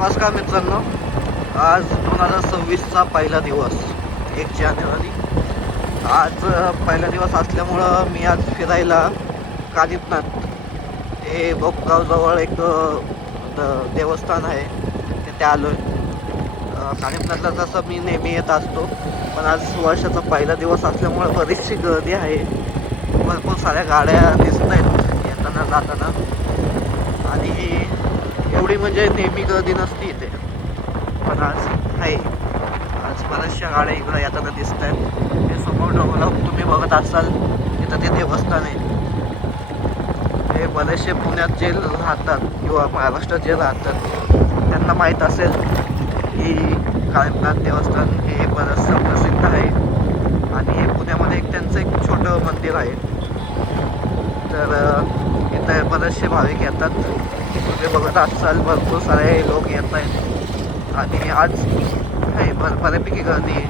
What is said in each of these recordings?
नमस्कार मित्रांनो, आज 2026चा पहिला दिवस 1 जानेवारी. आज पहिला दिवस असल्यामुळं मी आज फिरायला कानिफनाथ हे बोपगावजवळ एक देवस्थान आहे तिथे आलो आहे. कानिफनाथला जसं मी नेहमी येत असतो, पण आज वर्षाचा पहिला दिवस असल्यामुळं बरीचशी गर्दी आहे. भरपूर साऱ्या गाड्या दिसत आहेत येताना जाताना, आणि एवढी म्हणजे नेहमी गर्दी नसती इथे, पण आज आहे. आज बऱ्याचशा गाड्या इकडं येताना दिसत आहेत. हे समोर डोंगराला तुम्ही बघत असाल तिथं ते देवस्थान आहे. हे बरेचसे पुण्यात जे राहतात किंवा महाराष्ट्रात जे राहतात त्यांना माहीत असेल की कानिफनाथ देवस्थान हे बरंचसं प्रसिद्ध आहे, आणि हे पुण्यामध्ये एक त्यांचं एक छोटं मंदिर आहे. तर इथं बरेचसे भाविक येतात. तुम्ही बघत असाल भरपूर सारे लोक येत आहेत, आणि आज आहे बऱ्यापैकी गर्दी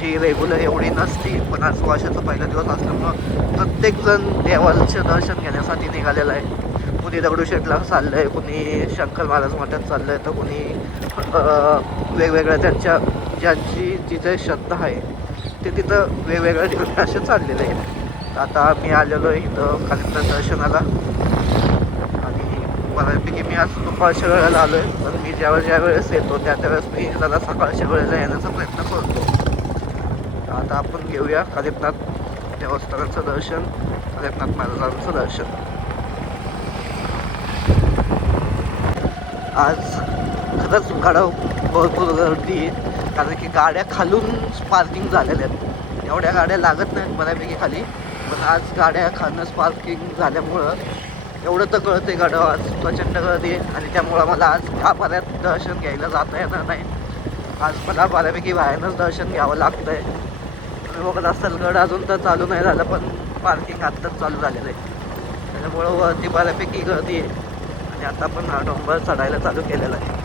जी रेग्युलर एवढी नसती, पण आज वर्षाचा पहिला दिवस असल्यामुळं प्रत्येकजण देवाचं दर्शन घेण्यासाठी निघालेलं आहे. कुणी दगडूशेठला चाललं आहे, कुणी शंकर महाराज मठात चाललं आहे, तर कुणी वेगवेगळ्या त्यांच्या ज्यांची जिथे श्रद्धा आहे ते तिथं वेगवेगळ्या ठिकाणी असे चाललेले आहेत. आता मी आलेलो आहे इथं कानिफनाथ दर्शनाला, बऱ्यापैकी मी आज दुपारच्या वेळेला आलो आहे. पण मी ज्यावेळेस येतो त्यावेळेस मी जरा सकाळच्या वेळेला येण्याचा प्रयत्न करतो. आता आपण घेऊया कानिफनाथ देवस्थानाचं दर्शन, कानिफनाथ महाराजांचं दर्शन. आज खरंच गाड्या भरपूर गर्दी आहे, कारण की गाड्या खालून पार्किंग झालेल्या आहेत. एवढ्या गाड्या लागत नाहीत बऱ्यापैकी खाली, पण आज गाड्या खालूनच पार्किंग झाल्यामुळं एवढं तर कळते गाडं आज प्रचंड गर्दी आहे, आणि त्यामुळं मला आज गाभाऱ्यात दर्शन घ्यायला जाता येणार नाही. आज मला बऱ्यापैकी बाहेरनंच दर्शन घ्यावं लागतं आहे. तुम्ही बघत असाल गड अजून तर चालू नाही झालं, पण पार्किंग आत्ताच चालू झालेलं आहे. त्याच्यामुळं वरती बऱ्यापैकी गर्दी आहे, आणि आता आपण हा डोंगर चढायला चालू केलेला आहे.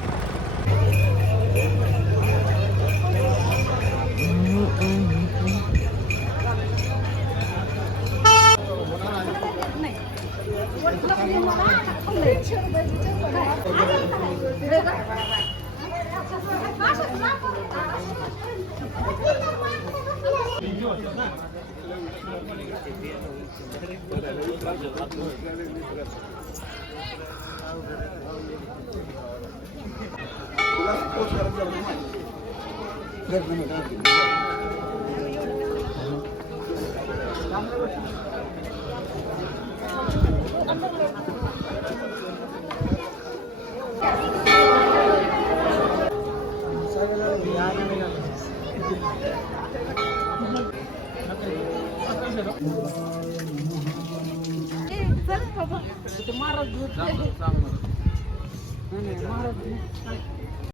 महाराज